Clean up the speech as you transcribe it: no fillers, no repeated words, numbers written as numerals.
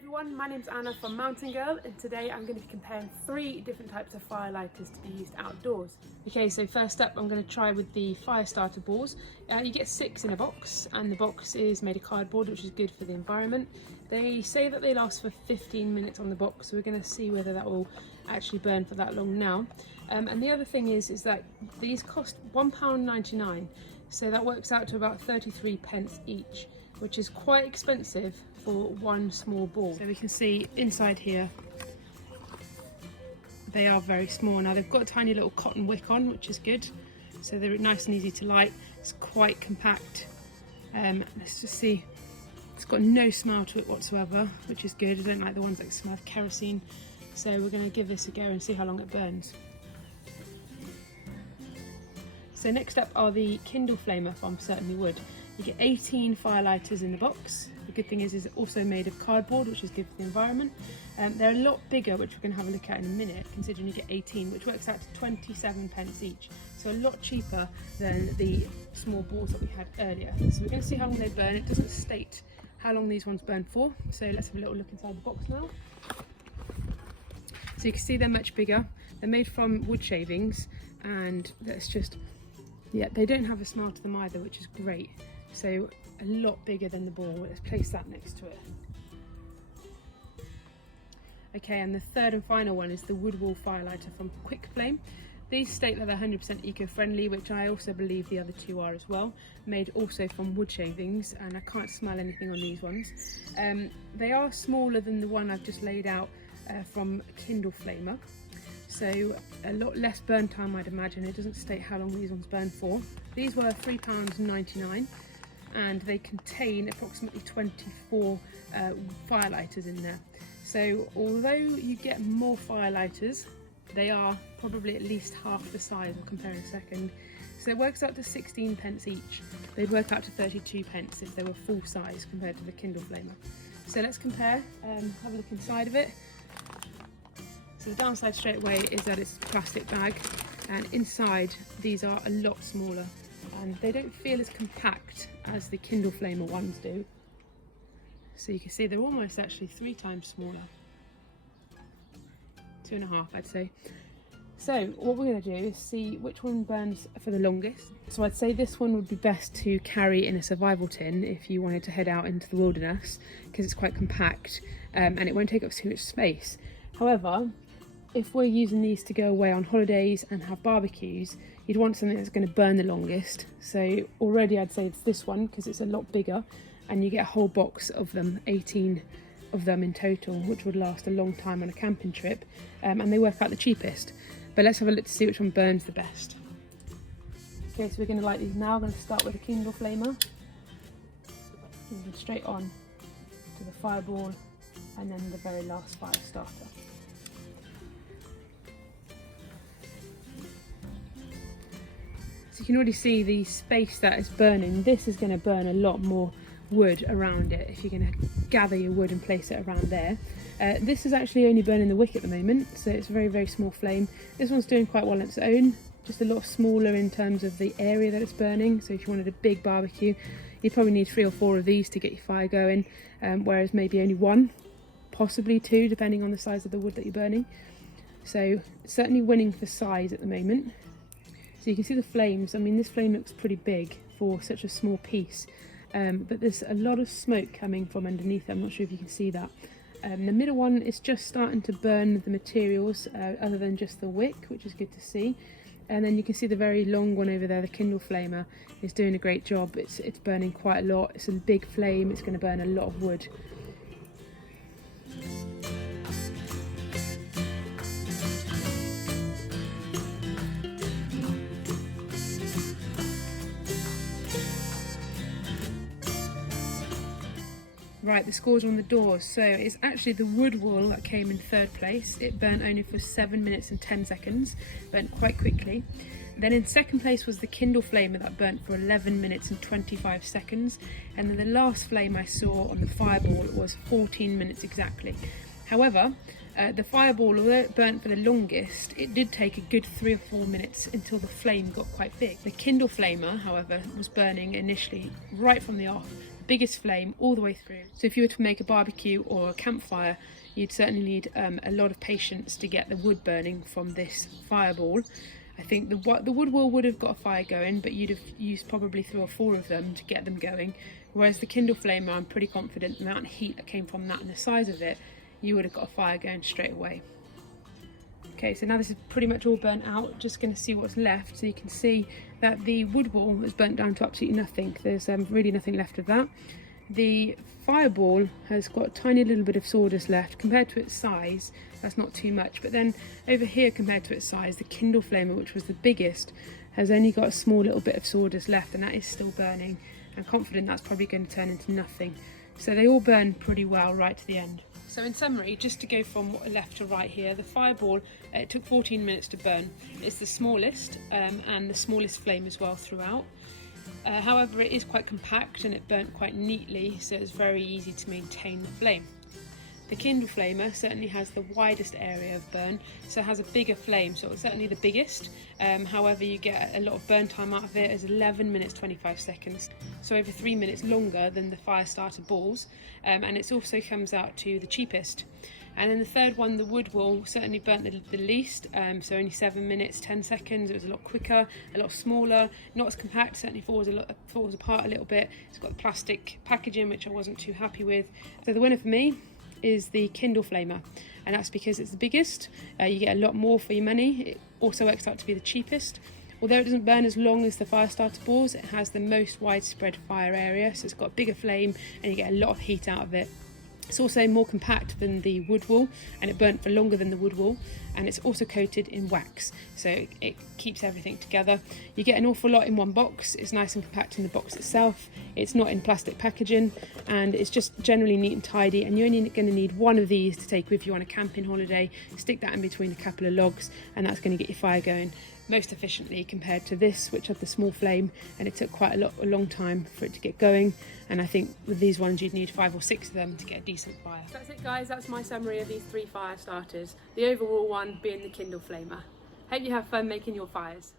Everyone, my name's Anna from Mountain Girl, and today I'm going to be comparing 3 different types of fire lighters to be used outdoors. Okay, so first up I'm going to try with the fire starter balls. You get 6 in a box, and the box is made of cardboard, which is good for the environment. They say that they last for 15 minutes on the box, so we're going to see whether that will actually burn for that long now. And the other thing is that these cost £1.99, so that works out to about 33 pence each, which is quite expensive for one small ball. So we can see inside here they are very small. Now they've got a tiny little cotton wick on, which is good, so they're nice and easy to light. It's quite compact. Let's just see, it's got no smell to it whatsoever, which is good. I don't like the ones that smell of kerosene, so we're going to give this a go and see how long it burns. So next up are the kindleflamer from Certainly Wood. You get 18 fire lighters in the box. The good thing is it's also made of cardboard, which is good for the environment. They're a lot bigger, which we're going to have a look at in a minute, considering you get 18, which works out to 27 pence each. So a lot cheaper than the small balls that we had earlier. So we're going to see how long they burn. It doesn't state how long these ones burn for. So let's have a little look inside the box now. So you can see they're much bigger. They're made from wood shavings, and that's just, yeah, they don't have a smell to them either, which is great. So a lot bigger than the ball. Let's place that next to it. Okay, and the third and final one is the wood wall fire lighter from Quick Flame. These state that they're 100% eco-friendly, which I also believe the other two are as well. Made also from wood shavings, and I can't smell anything on these ones. They are smaller than the one I've just laid out from kindleflamer. So a lot less burn time, I'd imagine. It doesn't state how long these ones burn for. These were £3.99, and they contain approximately 24 fire lighters in there. So although you get more fire lighters, they are probably at least half the size. We'll compare in a second. So it works out to 16 pence each. They'd work out to 32 pence if they were full size compared to the kindleflamer. So let's compare, have a look inside of it. So the downside straight away is that it's a plastic bag, and inside these are a lot smaller, and they don't feel as compact as the kindleflamer ones do. So you can see they're almost actually 3 times smaller. 2.5, I'd say. So what we're going to do is see which one burns for the longest. So I'd say this one would be best to carry in a survival tin if you wanted to head out into the wilderness, because it's quite compact and it won't take up too much space. However, if we're using these to go away on holidays and have barbecues, you'd want something that's going to burn the longest. So already I'd say it's this one, because it's a lot bigger, and you get a whole box of them, 18 of them in total, which would last a long time on a camping trip, and they work out the cheapest. But let's have a look to see which one burns the best. Okay, so we're going to light these now. I'm going to start with the kindleflamer, moving straight on to the fireball, and then the very last fire starter. You can already see the space that is burning. This is going to burn a lot more wood around it if you're going to gather your wood and place it around there. This is actually only burning the wick at the moment, so it's a very, very small flame. This one's doing quite well on its own, just a lot smaller in terms of the area that it's burning. So if you wanted a big barbecue, you'd probably need 3 or 4 of these to get your fire going, whereas maybe only 1, possibly 2, depending on the size of the wood that you're burning. So certainly winning for size at the moment. So you can see the flames. I mean, this flame looks pretty big for such a small piece, but there's a lot of smoke coming from underneath it. I'm not sure if you can see that. The middle one is just starting to burn the materials other than just the wick, which is good to see. And then you can see the very long one over there, the kindleflamer, is doing a great job. It's burning quite a lot. It's a big flame. It's going to burn a lot of wood. Right, the scores are on the doors. So it's actually the wood wool that came in 3rd place. It burnt only for 7 minutes and 10 seconds, burnt quite quickly. Then in 2nd place was the kindleflamer that burnt for 11 minutes and 25 seconds. And then the last flame I saw on the fireball was 14 minutes exactly. However, the fireball, although it burnt for the longest, it did take a good 3 or 4 minutes until the flame got quite big. The kindleflamer, however, was burning initially right from the off. biggest flame all the way through. So if you were to make a barbecue or a campfire, you'd certainly need a lot of patience to get the wood burning from this fireball. I think the wood wall would have got a fire going, but you'd have used probably 3 or 4 of them to get them going. Whereas the kindle flamer, I'm pretty confident the amount of heat that came from that and the size of it, you would have got a fire going straight away. Okay, so now this is pretty much all burnt out. Just going to see what's left. So you can see that the wood wall has burnt down to absolutely nothing. There's really nothing left of that. The fireball has got a tiny little bit of sawdust left. Compared to its size, that's not too much. But then over here, compared to its size, the kindle flamer, which was the biggest, has only got a small little bit of sawdust left, and that is still burning. I'm confident that's probably going to turn into nothing. So they all burn pretty well right to the end. So in summary, just to go from left to right here, the fireball, it took 14 minutes to burn. It's the smallest and the smallest flame as well throughout. However, it is quite compact and it burnt quite neatly, so it's very easy to maintain the flame. The kindle flamer certainly has the widest area of burn, so it has a bigger flame, so it's certainly the biggest. However, you get a lot of burn time out of it. It's 11 minutes 25 seconds, so over 3 minutes longer than the fire starter balls, and it also comes out to the cheapest. And then the third one, the wood wall, certainly burnt the least, so only 7 minutes 10 seconds. It was a lot quicker, a lot smaller, not as compact, certainly falls apart a little bit. It's got the plastic packaging, which I wasn't too happy with. So the winner for me is the kindle flamer, and that's because it's the biggest. You get a lot more for your money. It also works out to be the cheapest. Although it doesn't burn as long as the fire starter balls, it has the most widespread fire area, so it's got a bigger flame and you get a lot of heat out of it. It's also more compact than the wood wall, and it burnt for longer than the wood wall, and it's also coated in wax, so it keeps everything together. You get an awful lot in one box. It's nice and compact in the box itself. It's not in plastic packaging, and it's just generally neat and tidy, and you're only going to need one of these to take with you on a camping holiday. Stick that in between a couple of logs, and that's going to get your fire going most efficiently compared to this, which had the small flame, and it took quite a long time for it to get going. And I think with these ones you'd need 5 or 6 of them to get a decent fire. That's it guys, that's my summary of these 3 fire starters, the overall one being the kindle flamer. Hope you have fun making your fires.